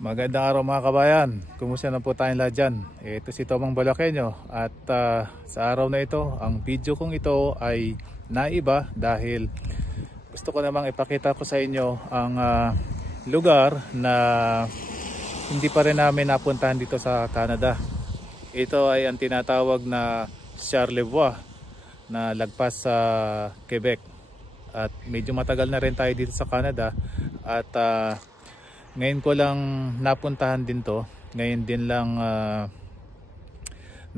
Magandang araw mga kabayan. Kumusta na po tayong lahat dyan? Ito si Tomang Balakenyo. At sa araw na ito, ang video kong ito ay naiba dahil gusto ko namang ipakita ko sa inyo ang lugar na hindi pa rin namin napuntahan dito sa Canada. Ito ay ang tinatawag na Charlevoix na lagpas sa Quebec. At medyo matagal na rin tayo dito sa Canada at ngayon ko lang napuntahan din to. Ngayon din lang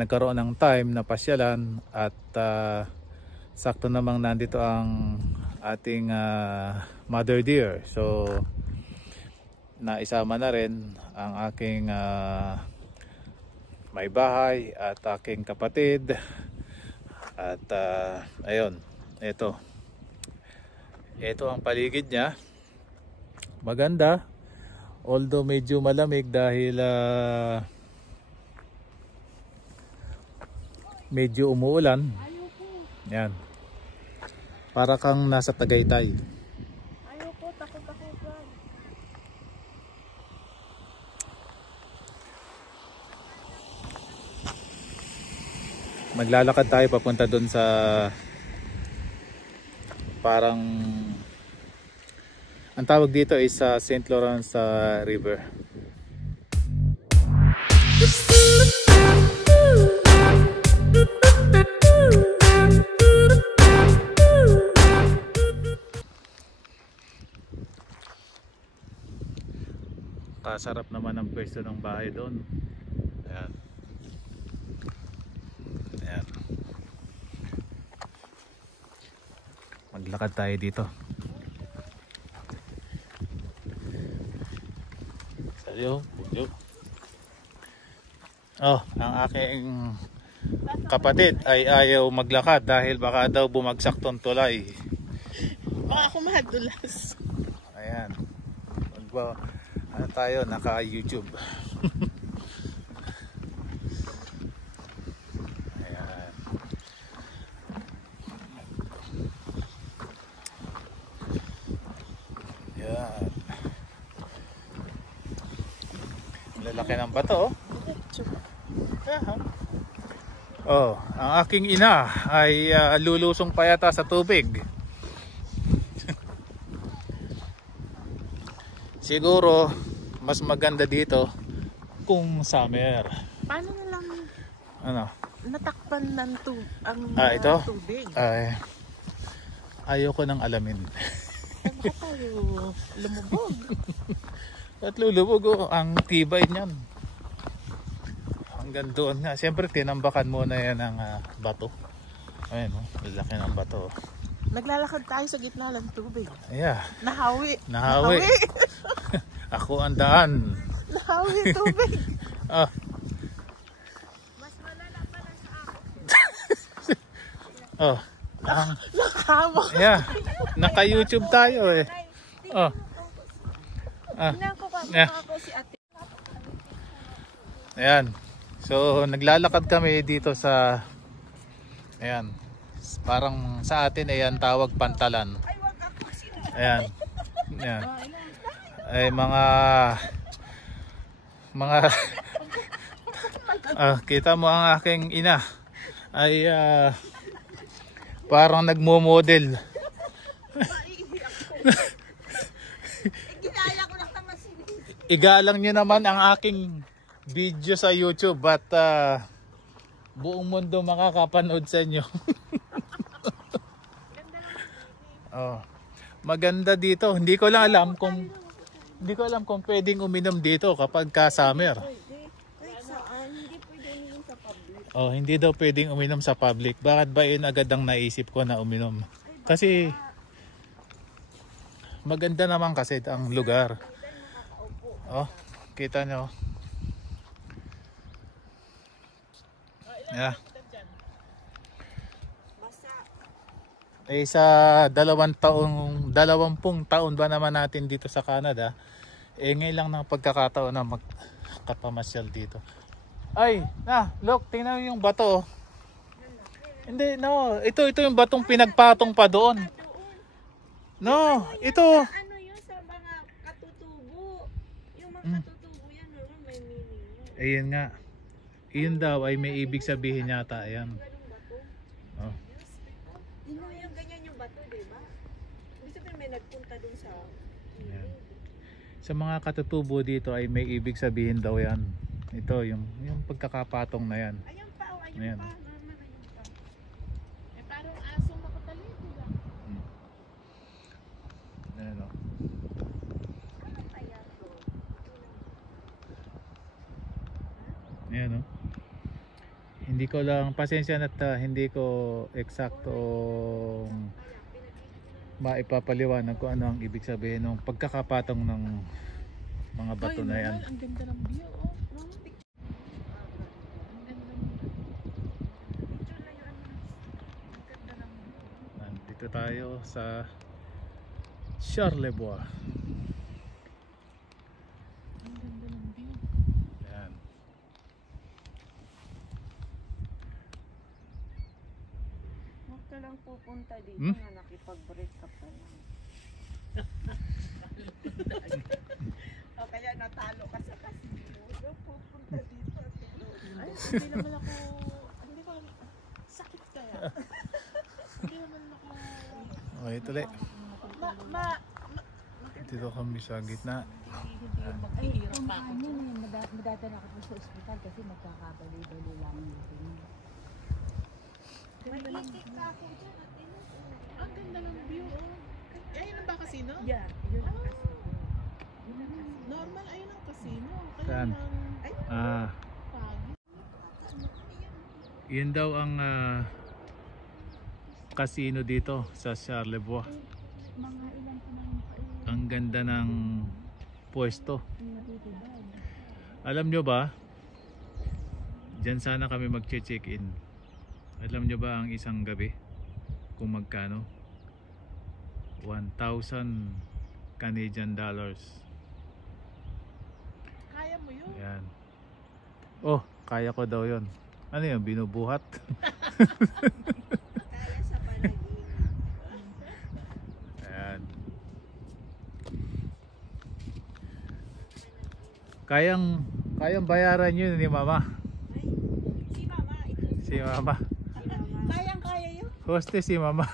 nagkaroon ng time na pasyalan at sakto namang nandito ang ating mother dear. So naisama na rin ang aking may bahay at aking kapatid. At ayun, ito ang paligid niya. Maganda. Although medyo malamig dahil medyo umuulan. Yan. Para kang nasa Tagaytay. Ayoko, takot ako dyan. Maglalakad tayo papunta doon sa parang ang tawag dito is St. Lawrence River. Kasarap naman ang pwesto ng bahay doon. Ayan. Ayan. Maglakad tayo dito. Oh, ang aking kapatid ay ayaw maglakad dahil baka daw bumagsak tong tulay. Baka ako madulas. Ayan. Ano tayo, naka-YouTube. Ayan. Ayan. Lalaki ng bato, oh. Oh, ang aking ina ay lulusong pa yata sa tubig. Siguro mas maganda dito kung summer. Paano na lang Ano? natakpan ng ito? tubig? Ay, ayoko nang alamin. Baka tayo lumubog. At lulubog, oh, ang tibay niyan. Hanggang doon nga. Siyempre tinambakan muna yan ng bato. Ayun, oh, lalaki ng bato. Naglalakad tayo sa gitna ng tubig. Yeah. Nahawi. Ako ang daan. Nahawi tubig. Ah. Mas malala pala sa ako. Oh. Nakahawa. Yeah. Naka-YouTube tayo eh. Oh. Yeah. Ako si ate. Ayan. So naglalakad kami dito sa ayan. Parang sa atin ayan tawag pantalan. Ayan. Ayan. Ay mga kita mo ang aking ina ay parang nagmo-model. Igalang nyo naman ang aking video sa YouTube at buong mundo makakapanood sa inyo. Oh, maganda dito. Hindi ko alam kung pwedeng uminom dito kapag summer. Oh, hindi daw pwedeng uminom sa public. Bakit ba yun agad ang naisip ko na uminom? Kasi maganda naman kasi ang lugar. Oh, kita nyo. Yeah. Eh sa 20 taon ba naman natin dito sa Canada, eh ngayon lang ng pagkakataon na magkapamasyal dito. Ay, look, tingnan mo yung bato. Hindi, no. Ito yung batong pinagpatong pa doon. No, ito. Ano yun sa mga katutubo? Yung mga katutubo Ayun nga. Yun daw ay may ibig sabihin yata. Ayan. Oh. Yung ganyan yung bato, di ba? Ibig sabihin may nagpunta dun sa... Ayan. Sa mga katutubo dito ay may ibig sabihin daw yan. Ito, yung pagkakapatong na yan. Ayun pa, oh, ayun Ayan. pa. Mama, ayun pa. Eh parang asong makatalit, diba? Ayan o. Ano kaya to? Ayan o. Hindi ko lang, pasensya na hindi ko eksaktong maipapaliwanag kung ano ang ibig sabihin ng pagkakapatong ng mga bato na yan. Ang ganda ng view, oh. Ang ganda ng Picture na yun. Ang ganda ng... Nandito tayo sa Charlevoix. ang ganda ng view. Ayan. Huwag ka lang pupunta dito Hmm? na nakipag-break up ka lang. O kaya natalo ka sa casino. Huwag pupunta dito. Ay, hindi naman ako, hindi ko, sakit kaya. Hindi naman ako, Okay, tuloy. ma, Dito kami sa gitna. hindi maghihirap pa ako. Madadala ko po sa ospital kasi magkakabali-bali lang yung May itik ka ako dyan. At Ang ganda ng view, oh. Ayun ang ba casino? yeah, yun ang casino. Normal, ayun ang casino. Kaya Saan? lang, pagi. Yun daw ang casino dito sa Charlevoix. mga ilan pa naman kayo Ang ganda ng pwesto. natutubad. Alam nyo ba, dyan sana kami mag-check-in. Alam nyo ba ang isang gabi kung magkano? 1,000 Canadian dollars. Kaya mo yun? Yan. Oh, kaya ko daw yon. Ano yun, binubuhat? Kaya sa panaginip. Ayan. Kayang bayaran yun ni Mama. Ay, si Mama. Ito Si Mama. si Mama. Kayang-kaya yun. Hostess si Mama.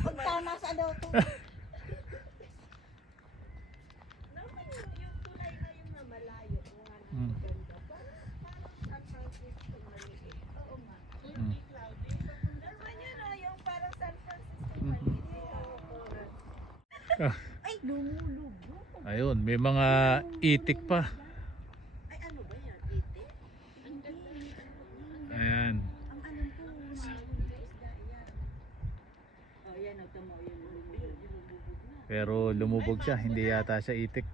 Pag tama sa daw to. Naman yung tulay na yung na malayo. Yung nga Mm. ganda. Parang San Francisco maliit. Oo nga. Mm. Naman yun yung parang San Francisco Mhm. maliit. Ah. Ay, lumulubo. Ayun, may mga itik pa. Ay, ano ba yan? Itik? Ayan. Ang alam ko, mahal na isda yan. Oh, yan. Nagtamo yun. Lumubog na. Pero lumubog siya, hindi yata siya itik.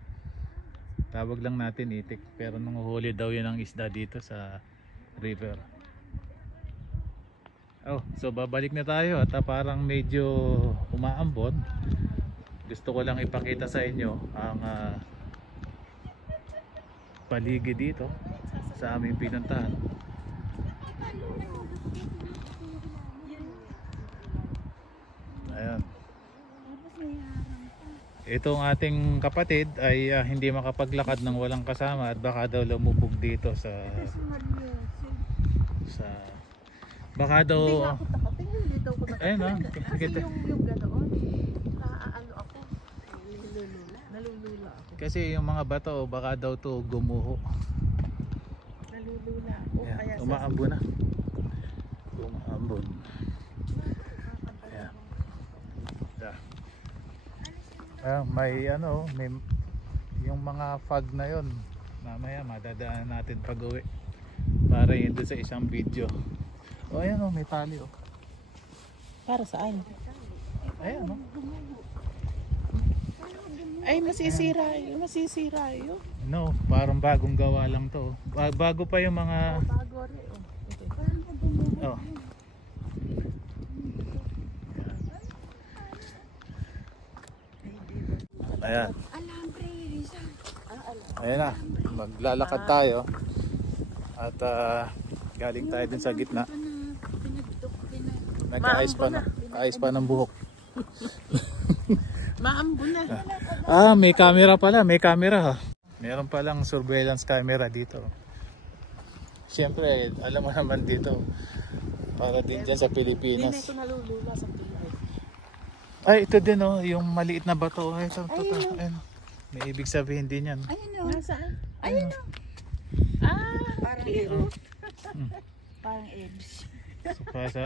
Tawag lang natin itik. Pero nanguhuli daw yun ang isda dito sa river. Oh, so babalik na tayo at parang medyo umaambon. Gusto ko lang ipakita sa inyo ang paligid dito sa aming pinuntahan. Ayan. Itong ating kapatid ay hindi makapaglakad ng walang kasama at baka daw lumubog dito sa baka daw Tingnan dito ko ayun oh, Kasi yung ganoon, naaano ako. Nalulula ako. kasi yung mga bato baka daw to gumuho. Nalulula ako. Ayan, Kaya umaambon na. Umaambon. Ayan. Yeah. May ano, may yung mga fog na yon. Mamaya madadaan natin pag-uwi. Para yun doon sa isang video. Oh, ayan oh, may tali oh. Para saan? Ayan oh. Ay, masisira yun. Masisira yun. No, parang bagong gawa lang to. Bago pa yung mga bago rin. oh. Ayan. Alambre, Risa. Ayan na. Maglalakad tayo. At galing tayo dun sa gitna. Nag-aayos pa na. Ayos pa ng buhok. Maambo na. May camera pala. May camera ha. Meron palang surveillance camera dito. Siyempre, alam mo naman dito, para din dyan sa Hindi na Pilipinas. ito nalulula sa pilay. Ay, ito din oh, yung maliit na bato. Ay, ito. Ayun. May ibig sabihin din yan. Ayun o. Nasaan? Ayun. Parang Cute. Parang eggs. So, pasa,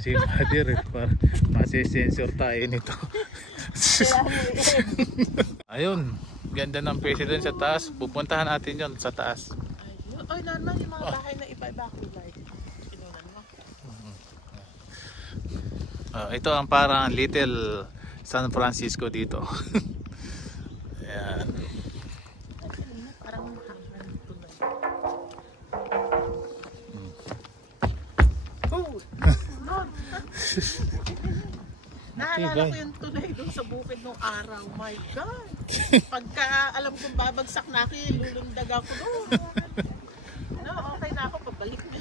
si mother, para masisensor tayo nito. Ayun, ganda ng president sa taas. Pupuntahan natin yon sa taas. Ay, normal yung mga bahay na iba-iba kulay. Kinunan mo. Ito ang parang little San Francisco dito. Ayan. Parang mahanggan tulay. Oh! Lord! Naalala ko yung tulay doon sa bukid nung araw. My God! Pagka alam kong babagsak na ako, lulundag ako doon. No, okay na ako. Pabalik na.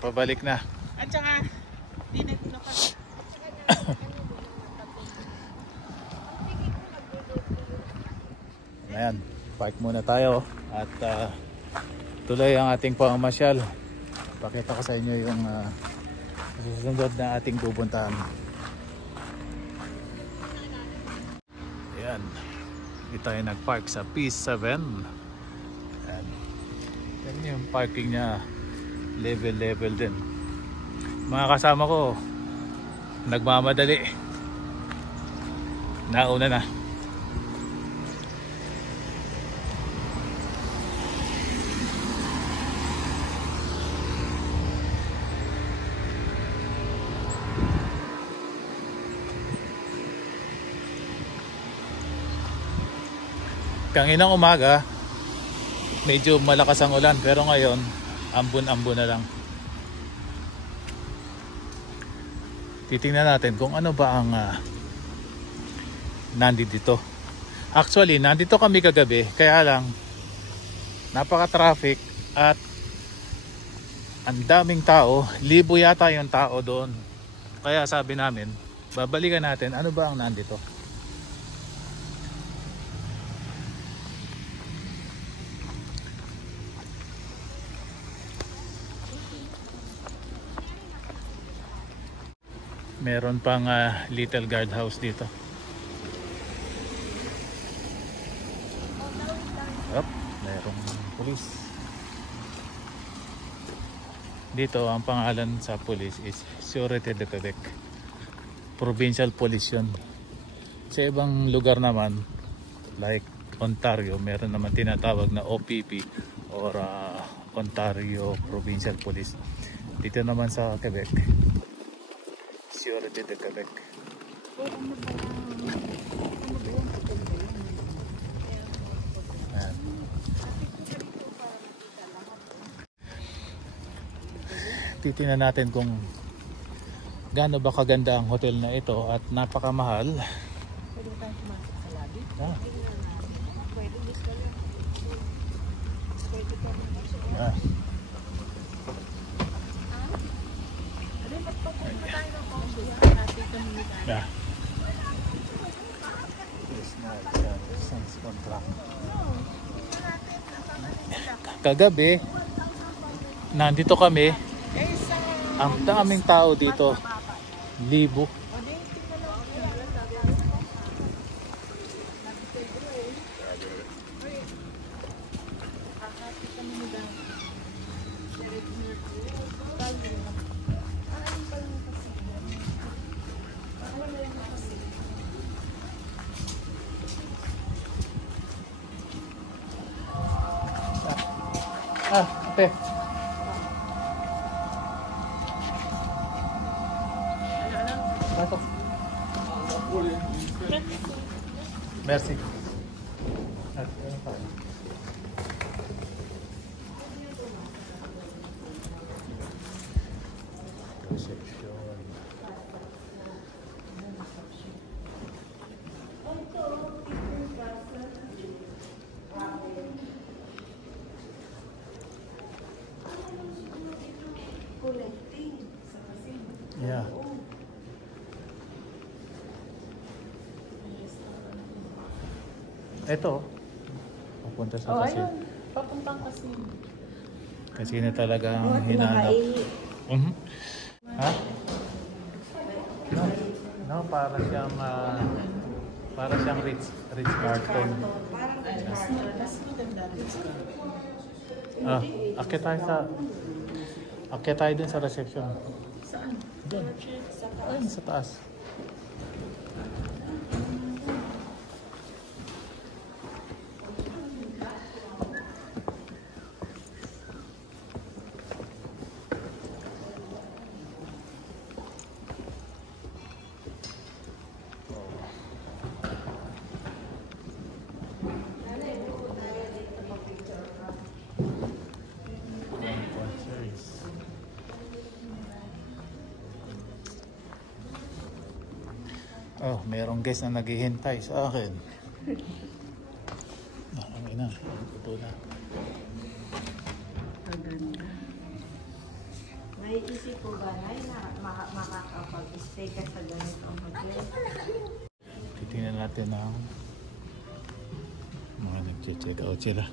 Pabalik na. At saka, di na tinapad. Ayan, park muna tayo at tuloy ang ating pamamasyal. Pakita ko sa inyo yung susunod na ating pupuntahan. Ayan, dito tayo nagpark sa P7. Ayan. Yan yung parking niya, level din. Mga kasama ko nagmamadali, nauna na. Kanginang umaga medyo malakas ang ulan, pero ngayon ambon-ambon na lang. Titingnan natin kung ano ba ang nandito. Actually, nandito kami kagabi, kaya lang napaka-traffic at ang daming tao. Libo yata yung tao doon. Kaya sabi namin, babalikan natin ano ba ang nandito. Meron pang little guardhouse dito. Merong pulis. Dito ang pangalan sa pulis is Sûreté de Québec. Provincial Police yun. Sa ibang lugar naman, like Ontario, meron naman tinatawag na OPP or Ontario Provincial Police. Dito naman sa Quebec, Sûreté de Québec. Ayan. Titingnan natin kung gaano ba kaganda ang hotel na ito at napakamahal. Pwede tayong pumasok sa lobby. Pwede gusto lang. Pwede ka rin masok. Ano, magpapunta tayo ng condo. Natin kami tayo. Yeah. Kagabi nandito kami, ang daming tao dito, libo. Ate. Pasok. Merci. Yeah. Ito, pupunta sa Oh, kasi. ayun. Papuntang kasi. Kasi na talagang hinanap. Mhm. Ha? No, no, para siyang Ritz Carlton. Mas maganda rin. Ah, akyat tayo dun sa reception. Saan? Doon. Ayun, sa taas. Oh, merong guest na naghihintay sa akin. Ang ina, ito na. Maganda. May isip ko ba na makakapag-stay ka sa ganitong hotel? Titingnan natin ang mga nag-check out sila.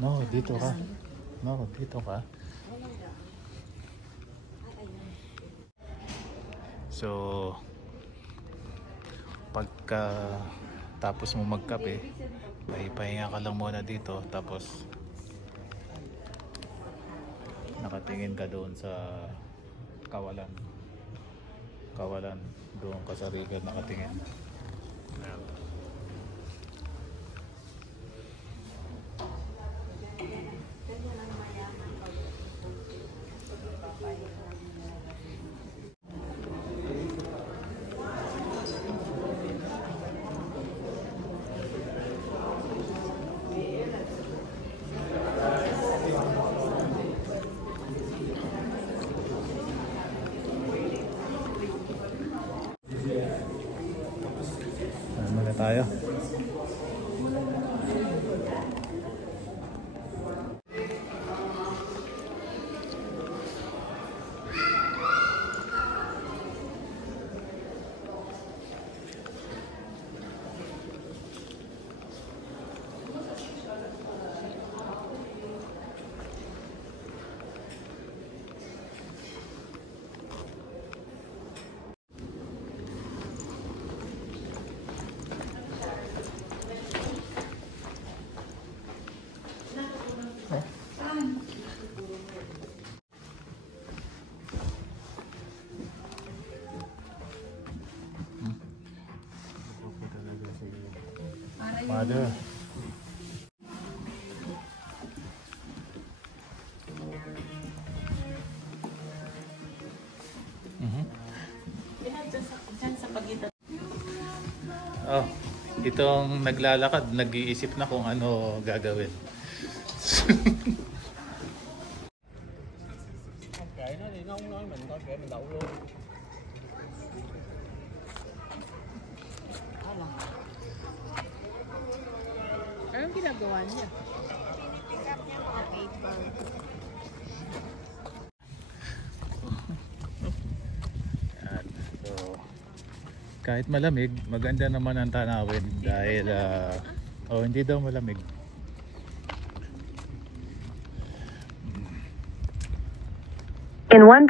No, dito ka. No, dito ka. So, pagka tapos mo magkape, may pahinga ka lang muna dito, tapos nakatingin ka doon sa kawalan. Kawalan, doon ka sa river nakatingin. Ayan. Ano na tayo? Mother. Yan, dyan sa pagitan. Oh, itong naglalakad, nag-iisip na kung ano gagawin. Kệ nó đi, nó không nói mình thôi, kệ mình đậu luôn. Anong ginagawa niya? Pinipick up niya mga paper. Yan. So, kahit malamig, maganda naman ang tanawin dahil hindi daw malamig. In one